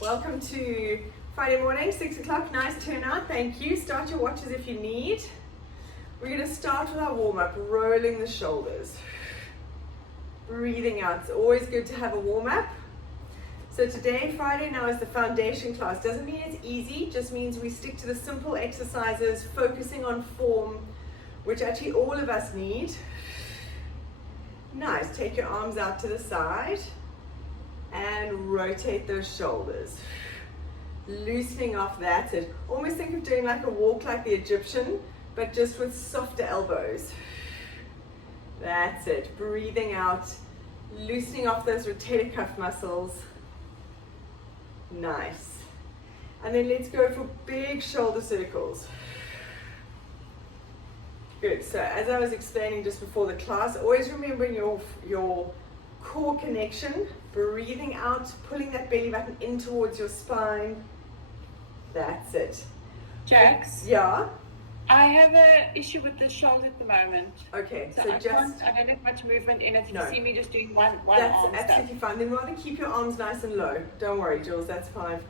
Welcome to Friday morning, 6 o'clock. Nice turnout, thank you. Start your watches if you need. We're going to start with our warm-up, rolling the shoulders. Breathing out. It's always good to have a warm-up. So today, Friday now, is the foundation class. Doesn't mean it's easy, just means we stick to the simple exercises, focusing on form, which actually all of us need. Nice. Take your arms out to the side and rotate those shoulders. Loosening off, that's it. Almost think of doing like a walk like the Egyptian, but just with softer elbows. That's it. Breathing out, loosening off those rotator cuff muscles. Nice. And then let's go for big shoulder circles. Good. So as I was explaining just before the class, always remembering your core connection. Breathing out, pulling that belly button in towards your spine. That's it. Jax? Yeah? I have an issue with the shoulder at the moment. Okay, So I don't have much movement in it. You No. see me just doing one That's arm absolutely stuff. fine. Then rather keep your arms nice and low. Don't worry, Jules, that's fine.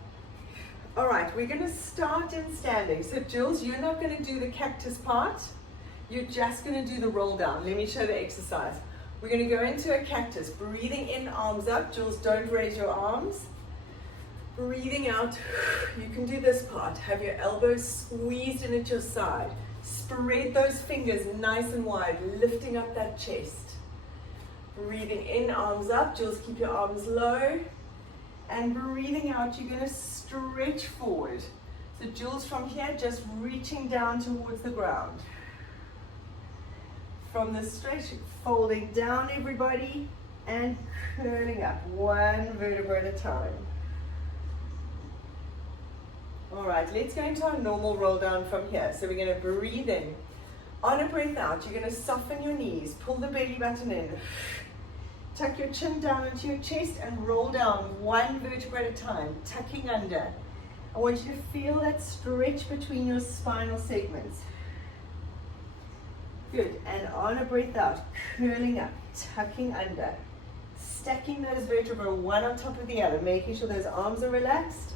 All right, we're going to start in standing. So Jules, you're not going to do the cactus part. You're just going to do the roll down. Let me show the exercise. We're going to go into a cactus. Breathing in, arms up. Jules, don't raise your arms. Breathing out. You can do this part. Have your elbows squeezed in at your side. Spread those fingers nice and wide, lifting up that chest. Breathing in, arms up. Jules, keep your arms low. And breathing out, you're going to stretch forward. So Jules, from here, just reaching down towards the ground. From the stretch, folding down, everybody, and curling up, one vertebra at a time. All right, let's go into our normal roll down from here. So we're going to breathe in. On a breath out, you're going to soften your knees, pull the belly button in, tuck your chin down into your chest, and roll down one vertebra at a time, tucking under. I want you to feel that stretch between your spinal segments. Good, and on a breath out, curling up, tucking under, stacking those vertebrae one on top of the other, making sure those arms are relaxed.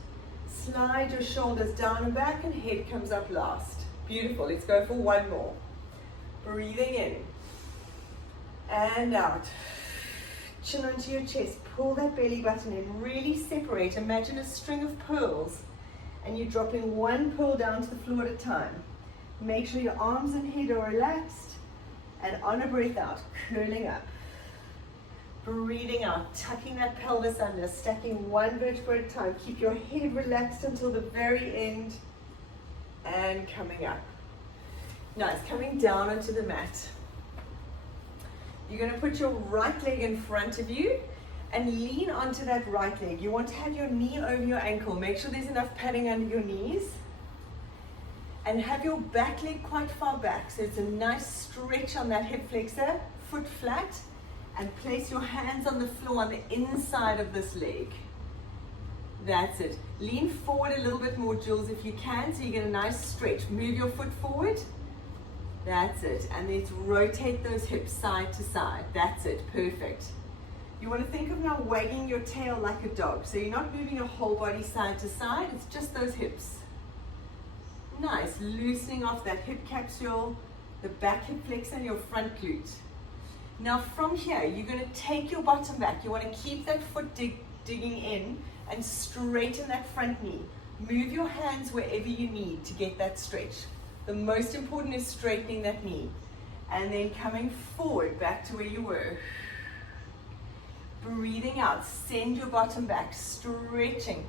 Slide your shoulders down and back, and head comes up last. Beautiful, let's go for one more. Breathing in, and out. Chin onto your chest, pull that belly button in, really separate. Imagine a string of pearls, and you're dropping one pearl down to the floor at a time. Make sure your arms and head are relaxed, and on a breath out, curling up. Breathing out, tucking that pelvis under, stacking one vertebra at a time. Keep your head relaxed until the very end, and coming up. Nice, coming down onto the mat. You're going to put your right leg in front of you and lean onto that right leg. You want to have your knee over your ankle. Make sure there's enough padding under your knees. And have your back leg quite far back, so it's a nice stretch on that hip flexor, foot flat, and place your hands on the floor on the inside of this leg. That's it. Lean forward a little bit more, Jules, if you can, so you get a nice stretch. Move your foot forward. That's it. And let's rotate those hips side to side. That's it. Perfect. You want to think of now wagging your tail like a dog. So you're not moving your whole body side to side, it's just those hips. Nice, loosening off that hip capsule, the back hip flexor, and your front glute. Now from here, you're going to take your bottom back. You want to keep that foot digging in and straighten that front knee. Move your hands wherever you need to get that stretch. The most important is straightening that knee. And then coming forward back to where you were. Breathing out, send your bottom back, stretching.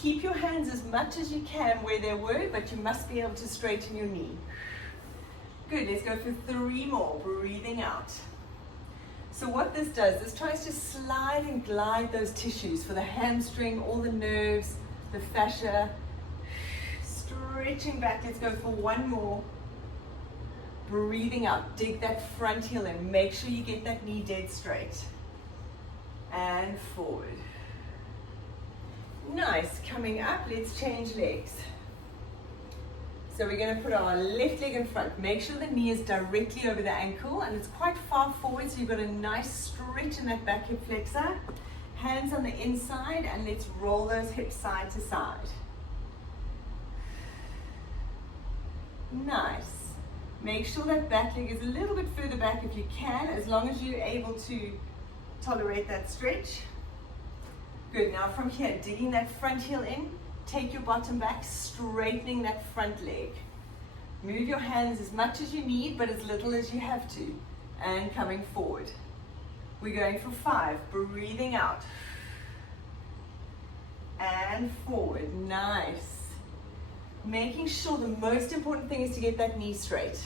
Keep your hands as much as you can where they were, but you must be able to straighten your knee. Good, let's go for 3 more. Breathing out. So what this does, this tries to slide and glide those tissues for the hamstring, all the nerves, the fascia. Stretching back, let's go for 1 more. Breathing out, dig that front heel in. Make sure you get that knee dead straight. And forward. Nice, coming up, let's change legs. So we're going to put our left leg in front. Make sure the knee is directly over the ankle and it's quite far forward, so you've got a nice stretch in that back hip flexor. Hands on the inside, and let's roll those hips side to side. Nice. Make sure that back leg is a little bit further back if you can, as long as you're able to tolerate that stretch. Good. Now from here, digging that front heel in, take your bottom back, straightening that front leg. Move your hands as much as you need, but as little as you have to. And coming forward. We're going for 5. Breathing out. And forward. Nice. Making sure the most important thing is to get that knee straight.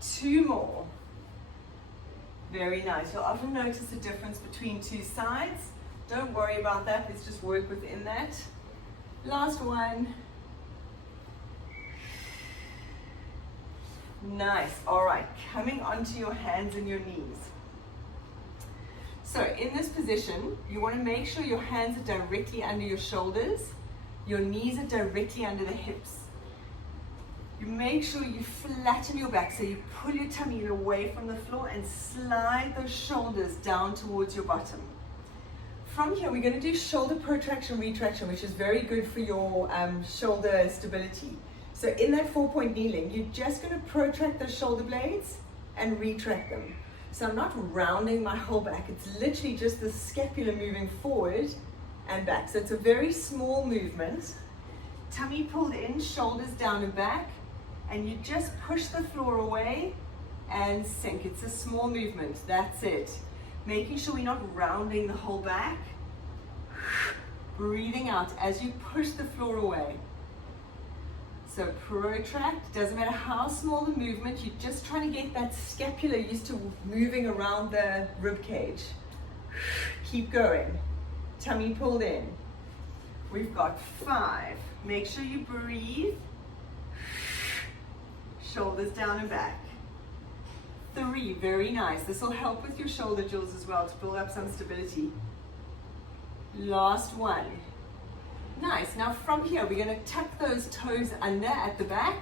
2 more. Very nice. You'll often notice the difference between 2 sides. Don't worry about that. Let's just work within that. Last one. Nice. All right. Coming onto your hands and your knees. So in this position, you want to make sure your hands are directly under your shoulders. Your knees are directly under the hips. You make sure you flatten your back, so you pull your tummy away from the floor and slide those shoulders down towards your bottom. From here, we're going to do shoulder protraction, retraction, which is very good for your shoulder stability. So in that 4-point kneeling, you're just going to protract the shoulder blades and retract them. So I'm not rounding my whole back. It's literally just the scapula moving forward and back. So it's a very small movement. Tummy pulled in, shoulders down and back, and you just push the floor away and sink. It's a small movement. That's it. Making sure we're not rounding the whole back. Breathing out as you push the floor away. So protract, doesn't matter how small the movement, you're just trying to get that scapula used to moving around the rib cage. Keep going. Tummy pulled in. We've got 5. Make sure you breathe. Shoulders down and back. 3, very nice. This will help with your shoulder jewels as well to build up some stability. Last one. Nice. Now from here, we're going to tuck those toes under at the back,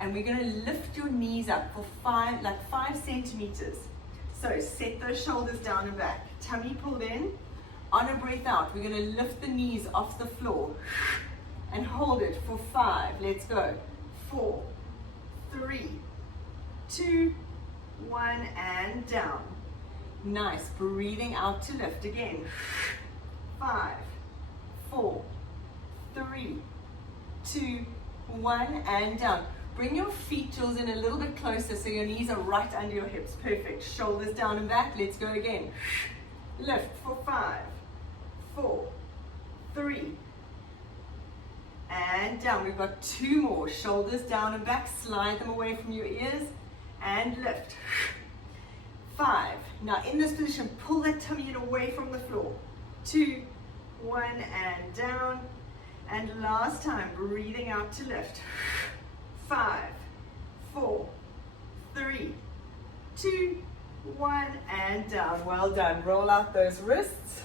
and we're going to lift your knees up for 5 centimeters. So set those shoulders down and back. Tummy pulled in. On a breath out, we're going to lift the knees off the floor and hold it for 5. Let's go. 4, 3, 2, 1, and down. Nice. Breathing out to lift again. 5, 4, 3, 2, 1, and down. Bring your feet, Jules, in a little bit closer so your knees are right under your hips. Perfect. Shoulders down and back. Let's go again. Lift for 5, 4, 3, and down. We've got 2 more. Shoulders down and back. Slide them away from your ears and lift. 5. Now in this position, pull that tummy in away from the floor. 2, 1, and down. And last time, breathing out to lift. 5, 4, 3, 2, 1, and down. Well done. Roll out those wrists.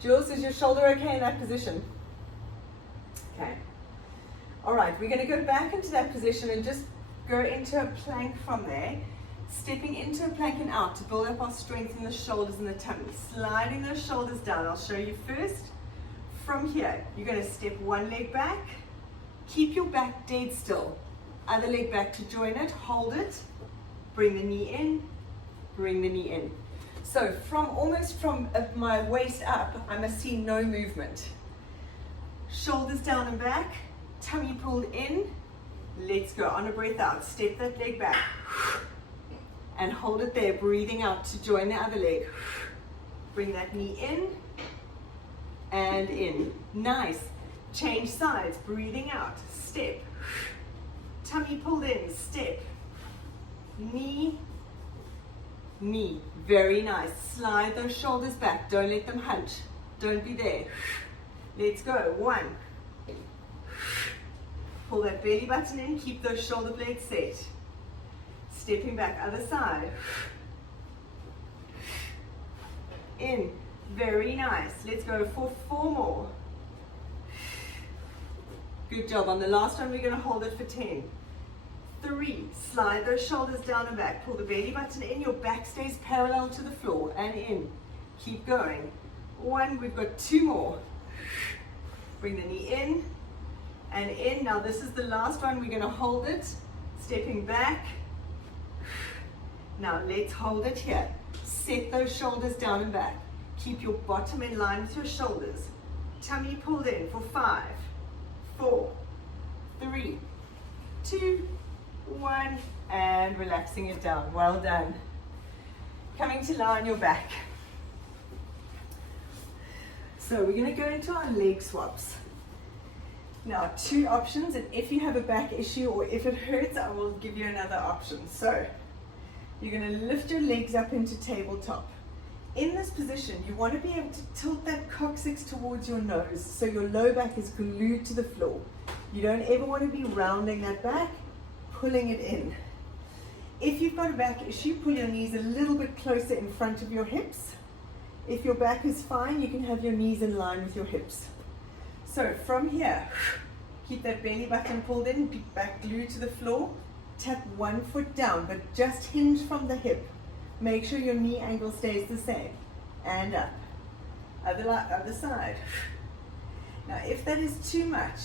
Jules, is your shoulder okay in that position? Okay. All right, we're going to go back into that position and just go into a plank from there. Stepping into a plank and out to build up our strength in the shoulders and the tummy. Sliding those shoulders down. I'll show you first. From here, you're going to step one leg back. Keep your back dead still. Other leg back to join it. Hold it. Bring the knee in. Bring the knee in. So almost from my waist up, I must see no movement. Shoulders down and back. Tummy pulled in. Let's go. On a breath out. Step that leg back. And hold it there. Breathing out to join the other leg. Bring that knee in. And in. Nice. Change sides. Breathing out. Step. Tummy pulled in. Step. Knee. Knee. Very nice. Slide those shoulders back. Don't let them hunch. Don't be there. Let's go. 1. Pull that belly button in. Keep those shoulder blades set. Stepping back. Other side. In. Very nice. Let's go for 4 more. Good job. On the last one, we're going to hold it for 10. 3, slide those shoulders down and back, pull the belly button in, your back stays parallel to the floor, and in. Keep going. 1, we've got 2 more. Bring the knee in and in. Now this is the last one, we're going to hold it, stepping back. Now let's hold it here. Set those shoulders down and back. Keep your bottom in line with your shoulders. Tummy pulled in for 5, 4, 3, 2, 1, and relaxing it down. Well done. Coming to lie on your back. So we're going to go into our leg swaps. Now 2 options, and if you have a back issue or if it hurts, I will give you another option. So you're going to lift your legs up into tabletop. In this position, you want to be able to tilt that coccyx towards your nose so your low back is glued to the floor. You don't ever want to be rounding that back, pulling it in. If you've got a back issue, pull your knees a little bit closer in front of your hips. If your back is fine, you can have your knees in line with your hips. So from here, keep that belly button pulled in, back glued to the floor. Tap 1 foot down, but just hinge from the hip. Make sure your knee angle stays the same. And up. Other side. Now if that is too much,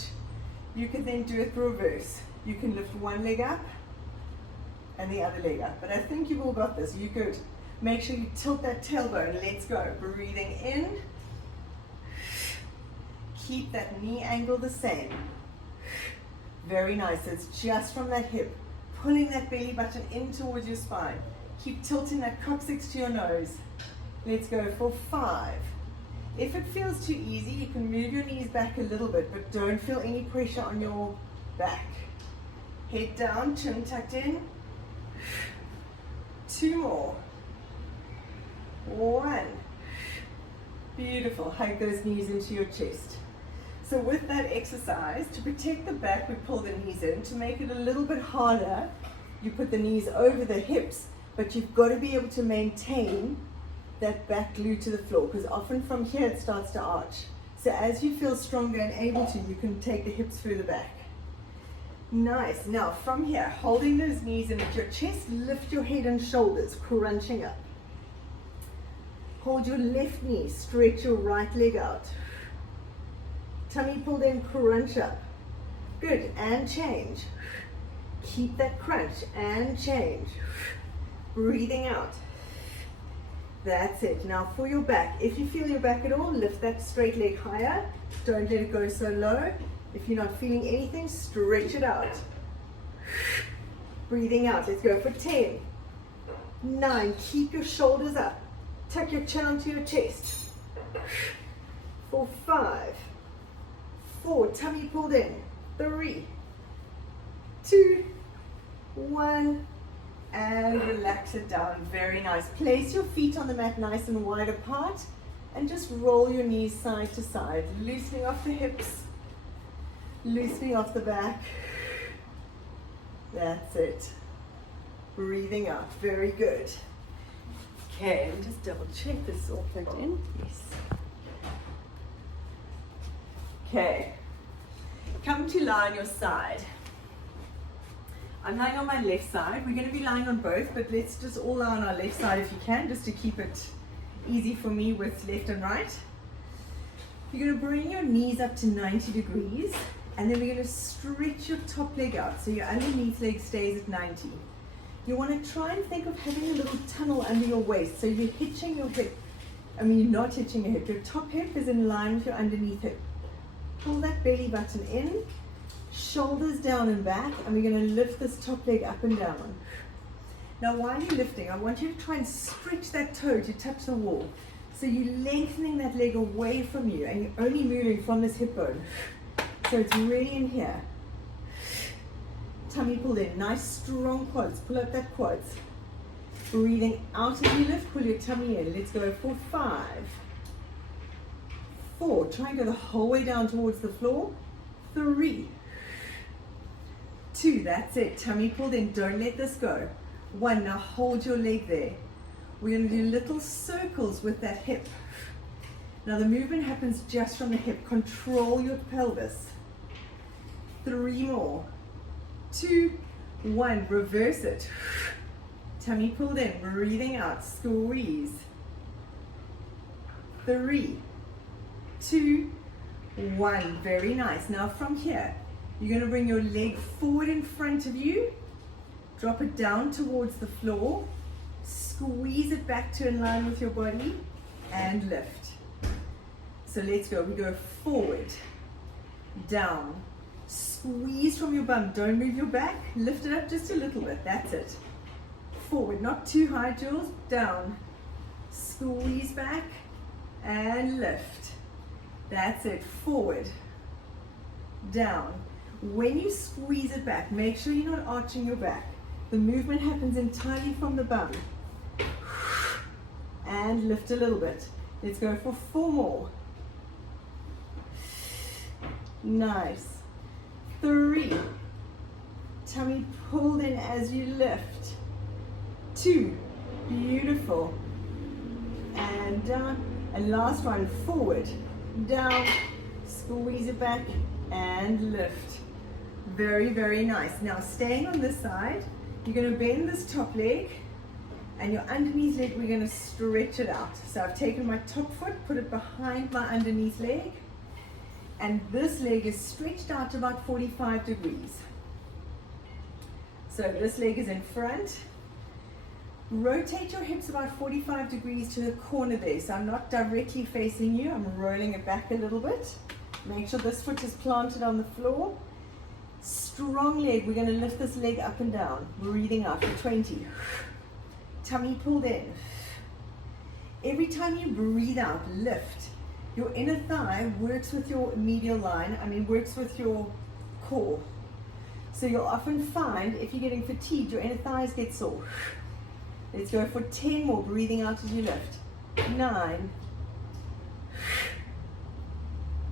you can then do it reverse. You can lift one leg up and the other leg up. But I think you've all got this. You could make sure you tilt that tailbone. Let's go. Breathing in. Keep that knee angle the same. Very nice. It's just from that hip. Pulling that belly button in towards your spine. Keep tilting that coccyx to your nose. Let's go for 5. If it feels too easy, you can move your knees back a little bit, but don't feel any pressure on your back. Head down, chin tucked in. 2 more. 1. Beautiful. Hug those knees into your chest. So with that exercise, to protect the back, we pull the knees in. To make it a little bit harder, you put the knees over the hips, but you've got to be able to maintain that back glued to the floor, because often from here it starts to arch. So as you feel stronger and able to, you can take the hips further back. Nice. Now from here, holding those knees in at your chest, lift your head and shoulders, crunching up. Hold your left knee, stretch your right leg out. Tummy pulled in, crunch up. Good, and change. Keep that crunch and change. Breathing out. That's it. Now for your back, if you feel your back at all, lift that straight leg higher. Don't let it go so low. If you're not feeling anything, stretch it out. Breathing out. Let's go for 10, 9. Keep your shoulders up. Tuck your chin onto your chest. For 5, 4. Tummy pulled in. 3, 2, 1. And relax it down. Very nice. Place your feet on the mat nice and wide apart and just roll your knees side to side, loosening off the hips, loosening off the back. That's it. Breathing out. Very good. Okay, and just double check this is all plugged in. Yes. Okay. Come to lie on your side. I'm lying on my left side. We're going to be lying on both, but let's just all lie on our left side if you can, just to keep it easy for me with left and right. You're going to bring your knees up to 90 degrees, and then we're going to stretch your top leg out so your underneath leg stays at 90. You want to try and think of having a little tunnel under your waist, so you're hitching your hip. I mean, you're not hitching your hip. Your top hip is in line with your underneath hip. Pull that belly button in. Shoulders down and back, and we're going to lift this top leg up and down. Now while you're lifting, I want you to try and stretch that toe to touch the wall. So you're lengthening that leg away from you, and you're only moving from this hip bone. So it's really in here. Tummy pulled in, nice strong quads, pull up that quads. Breathing out as you lift, pull your tummy in. Let's go for 5, 4, try and go the whole way down towards the floor. 3, 2, that's it. Tummy pulled in, don't let this go. 1, now hold your leg there. We're going to do little circles with that hip. Now the movement happens just from the hip. Control your pelvis. 3 more. 2, 1, reverse it. Tummy pulled in, breathing out, squeeze. 3, 2, 1, very nice. Now from here, you're going to bring your leg forward in front of you, drop it down towards the floor, squeeze it back to in line with your body, and lift. So let's go. We go forward, down, squeeze from your bum. Don't move your back. Lift it up just a little bit. That's it. Forward, not too high, Jules. Down, squeeze back, and lift. That's it. Forward, down. When you squeeze it back, make sure you're not arching your back. The movement happens entirely from the bum. And lift a little bit. Let's go for 4 more. Nice. 3. Tummy pulled in as you lift. 2. Beautiful. And down. And last one, forward, down, squeeze it back, and lift. Very, very nice. Now staying on this side, you're going to bend this top leg, and your underneath leg, we're going to stretch it out. So I've taken my top foot, put it behind my underneath leg, and this leg is stretched out to about 45 degrees. So this leg is in front. Rotate your hips about 45 degrees to the corner there. So I'm not directly facing you, I'm rolling it back a little bit. Make sure this foot is planted on the floor. Strong leg, we're going to lift this leg up and down. Breathing out for 20. Tummy pulled in. Every time you breathe out, lift. Your inner thigh works with your medial line, works with your core. So you'll often find if you're getting fatigued, your inner thighs get sore. Let's go for 10 more, breathing out as you lift. 9.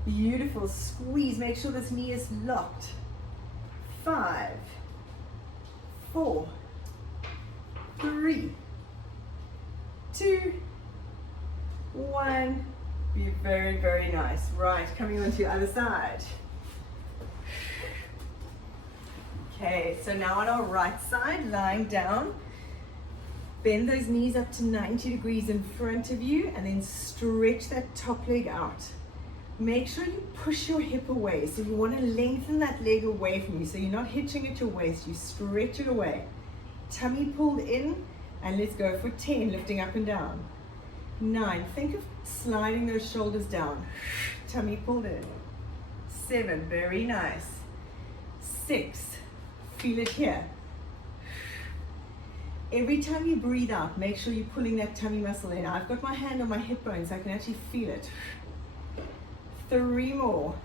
Beautiful, squeeze, make sure this knee is locked. 5, 4, 3, 2, 1. Be very, very nice. Right, coming on to the other side. Okay, so now on our right side, lying down. Bend those knees up to 90 degrees in front of you, and then stretch that top leg out. Make sure you push your hip away. So you want to lengthen that leg away from you. So you're not hitching at your waist, you stretch it away. Tummy pulled in, and let's go for 10, lifting up and down. 9, think of sliding those shoulders down. Tummy pulled in. 7, very nice. 6, feel it here. Every time you breathe out, make sure you're pulling that tummy muscle in. I've got my hand on my hip bone so I can actually feel it. 3 more.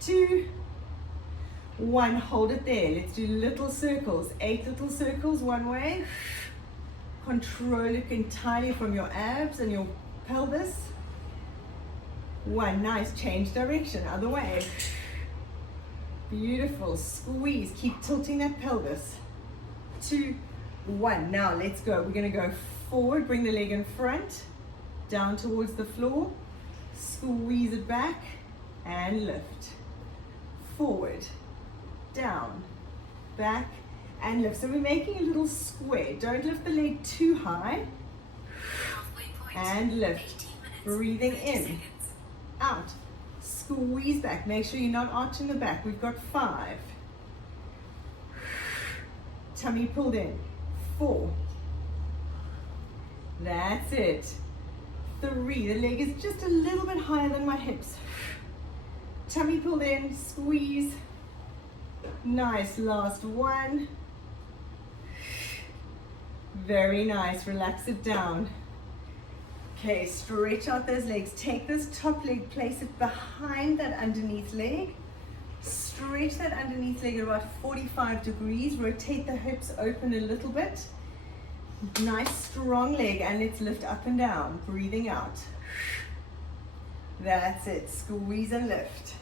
2, 1, hold it there. Let's do little circles. 8 little circles one way. Control it entirely from your abs and your pelvis. 1, nice, change direction, other way. Beautiful, squeeze, keep tilting that pelvis. 2, 1, now let's go. We're gonna go forward, bring the leg in front, down towards the floor, squeeze it back, and lift. Forward, down, back, and lift. So we're making a little square. Don't lift the leg too high. And lift. Breathing in, out, squeeze back. Make sure you're not arching the back. We've got 5. Tummy pulled in. 4. That's it. 3. The leg is just a little bit higher than my hips. Tummy pulled in, squeeze. Nice, last 1. Very nice, relax it down. Okay, stretch out those legs. Take this top leg, place it behind that underneath leg. Stretch that underneath leg at about 45 degrees. Rotate the hips open a little bit. Nice strong leg, and let's lift up and down, breathing out. That's it, squeeze and lift.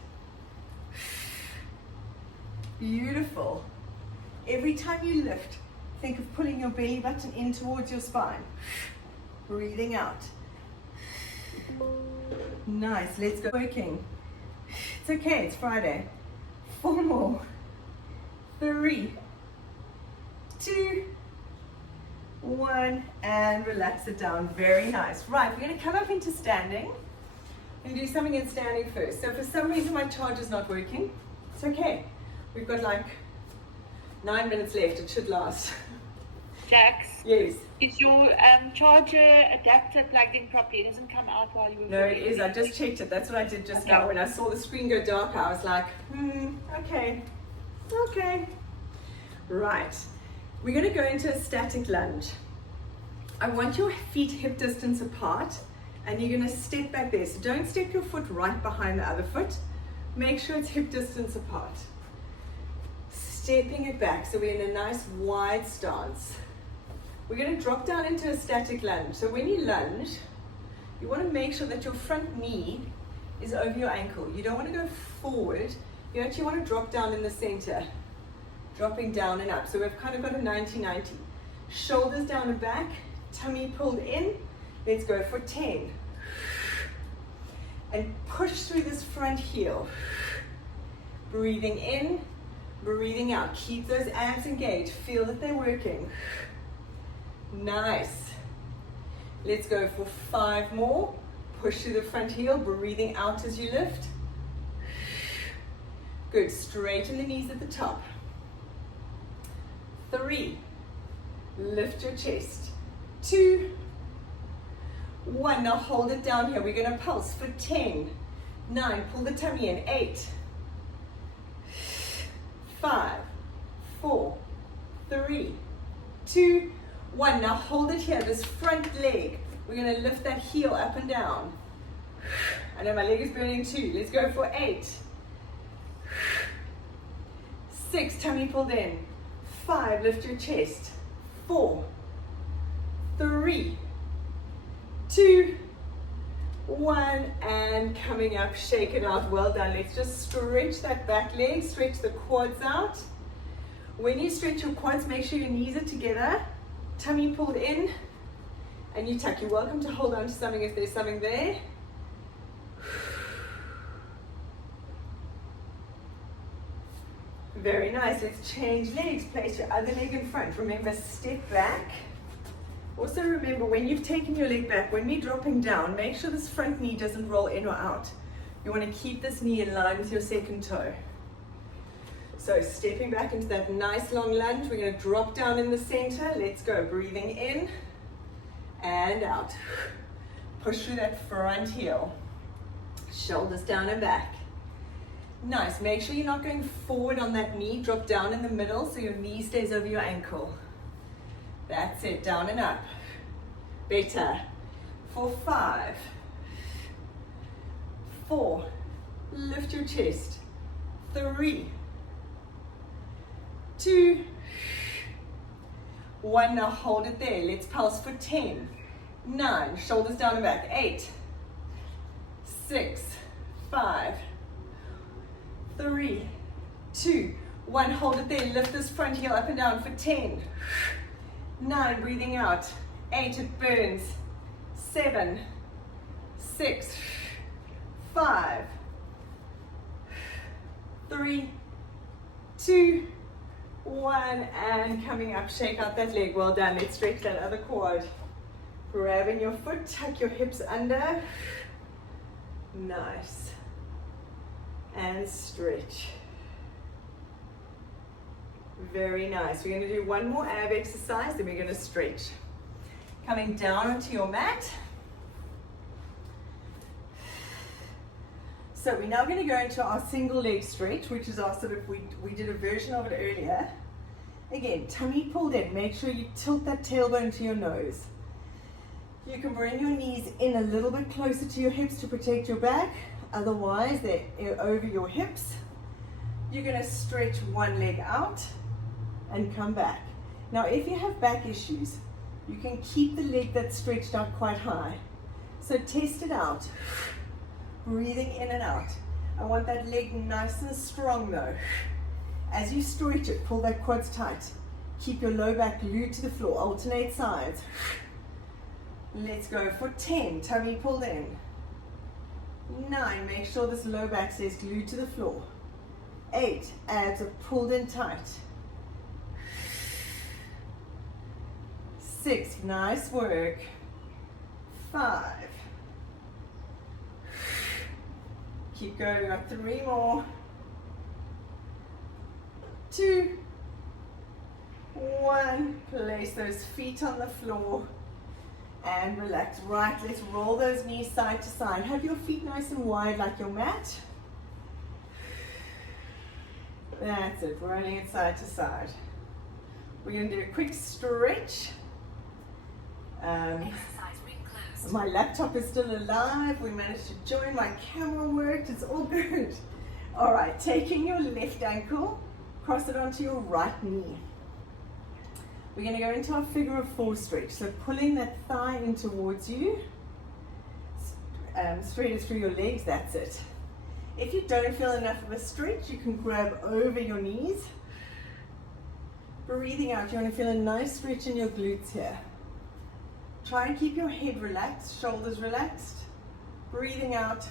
Beautiful. Every time you lift, think of pulling your belly button in towards your spine. Breathing out. Nice, let's go working. It's okay, it's Friday. 4 more. 3, 2, 1, and relax it down. Very nice. Right, we're going to come up into standing and do something in standing first. So for some reason my charge is not working. It's okay. We've got like 9 minutes left. It should last. Jax, Yes. is your charger adapter plugged in properly? It doesn't come out while you were No, it filming. is. I just checked it. That's what I did just Okay. now. When I saw the screen go dark, I was like, okay. Okay. Right. We're going to go into a static lunge. I want your feet hip distance apart, and you're going to step back there. So don't step your foot right behind the other foot. Make sure it's hip distance apart. Stepping it back, so we're in a nice wide stance. We're going to drop down into a static lunge. So when you lunge, you want to make sure that your front knee is over your ankle. You don't want to go forward. You actually want to drop down in the center. Dropping down and up. So we've kind of got a 90-90. Shoulders down and back, tummy pulled in. Let's go for 10. And push through this front heel. Breathing in, breathing out. Keep those abs engaged. Feel that they're working. Nice. Let's go for 5 more. Push through the front heel, breathing out as you lift. Good. Straighten the knees at the top. 3. Lift your chest. 2. 1. Now hold it down here. We're going to pulse for 10. 9. Pull the tummy in. 8. 5. 4. 3. 2. 1. Now hold it here. This front leg. We're going to lift that heel up and down. I know my leg is burning too. Let's go for 8. 6. Tummy pulled in. 5. Lift your chest. 4. 3. 2. 1. And coming up. Shake it out. Well done. Let's just stretch that back leg. Stretch the quads out. When you stretch your quads, make sure your knees are together. Tummy pulled in. And you tuck. You're welcome to hold on to something if there's something there. Very nice. Let's change legs. Place your other leg in front. Remember, step back. Also remember, when you've taken your leg back, when we're dropping down, make sure this front knee doesn't roll in or out. You want to keep this knee in line with your second toe. So stepping back into that nice long lunge, we're going to drop down in the center. Let's go. Breathing in and out. Push through that front heel. Shoulders down and back. Nice. Make sure you're not going forward on that knee. Drop down in the middle so your knee stays over your ankle. That's it. Down and up. Better. For 5. 4. Lift your chest. 3. 2. 1. Now hold it there. Let's pulse for 10. 9. Shoulders down and back. 8. 6. 5. 3. 2. 1. Hold it there. Lift this front heel up and down for 10. 9. Breathing out. 8. It burns. 7. 6. 5. 3. 2. 1. And coming up. Shake out that leg. Well done. Let's stretch that other quad. Grabbing your foot. Tuck your hips under. Nice. And stretch. Very nice. We're going to do one more ab exercise, then we're going to stretch. Coming down onto your mat. So we're now going to go into our single leg stretch, which is our sort of, we did a version of it earlier. Again, tummy pulled in. Make sure you tilt that tailbone to your nose. You can bring your knees in a little bit closer to your hips to protect your back. Otherwise, they're over your hips. You're going to stretch one leg out and come back. Now, if you have back issues, you can keep the leg that's stretched out quite high. So test it out. Breathing in and out. I want that leg nice and strong though. As you stretch it, pull that quads tight. Keep your low back glued to the floor. Alternate sides. Let's go for 10. Tummy pulled in. 9. Make sure this low back stays glued to the floor. 8. Abs are pulled in tight. 6, nice work. 5. Keep going, we've got 3 more. 2, 1. Place those feet on the floor and relax. Right, let's roll those knees side to side. Have your feet nice and wide like your mat. That's it, rolling it side to side. We're going to do a quick stretch. My laptop is still alive. We managed to join. My camera worked. It's all good. All right, taking your left ankle, cross it onto your right knee. We're going to go into our figure of 4 stretch. So pulling that thigh in towards you. Straight it through your legs. That's it. If you don't feel enough of a stretch, you can grab over your knees. Breathing out, you want to feel a nice stretch in your glutes here. Try and keep your head relaxed, shoulders relaxed. Breathing out.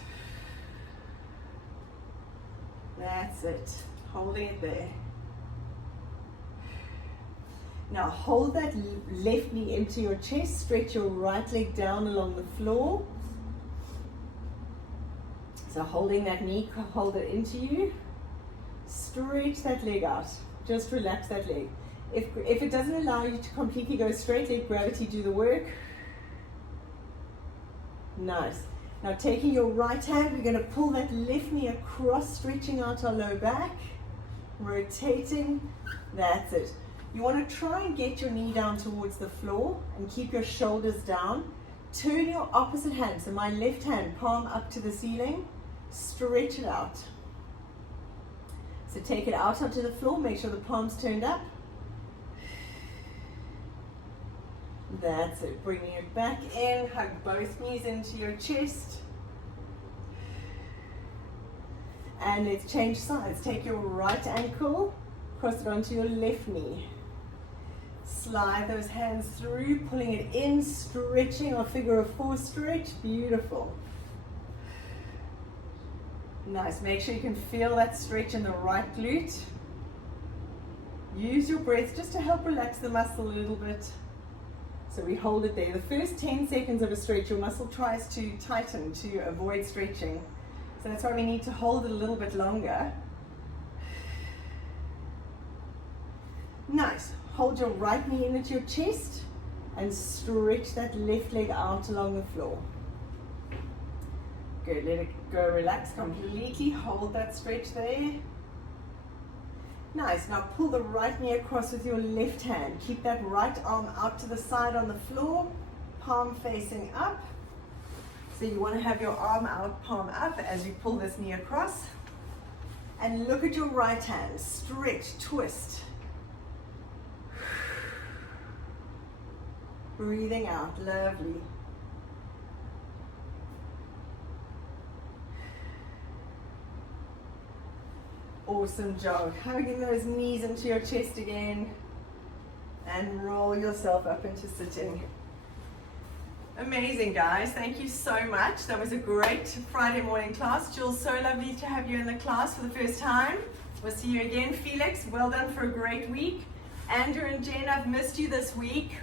That's it. Holding it there. Now hold that left knee into your chest. Stretch your right leg down along the floor. So holding that knee, hold it into you. Stretch that leg out. Just relax that leg. If it doesn't allow you to completely go straight, let gravity do the work. Nice. Now taking your right hand, we're going to pull that left knee across, stretching out our low back. Rotating. That's it. You want to try and get your knee down towards the floor and keep your shoulders down. Turn your opposite hand. So my left hand, palm up to the ceiling. Stretch it out. So take it out onto the floor. Make sure the palm's turned up. That's it. Bringing it back in. Hug both knees into your chest. And let's change sides. Take your right ankle, cross it onto your left knee. Slide those hands through, pulling it in, stretching our figure of 4 stretch. Beautiful. Nice. Make sure you can feel that stretch in the right glute. Use your breath just to help relax the muscle a little bit. So we hold it there. The first 10 seconds of a stretch, your muscle tries to tighten to avoid stretching. So that's why we need to hold it a little bit longer. Nice. Hold your right knee in at your chest and stretch that left leg out along the floor. Good. Let it go. Relax completely. Hold that stretch there. Nice. Now pull the right knee across with your left hand. Keep that right arm out to the side on the floor, palm facing up. So you want to have your arm out, palm up as you pull this knee across. And look at your right hand. Stretch, twist. Breathing out. Lovely. Awesome job. Hugging those knees into your chest again. And roll yourself up into sitting. Amazing, guys. Thank you so much. That was a great Friday morning class. Jules, so lovely to have you in the class for the first time. We'll see you again. Felix, well done for a great week. Andrew and Jen, I've missed you this week.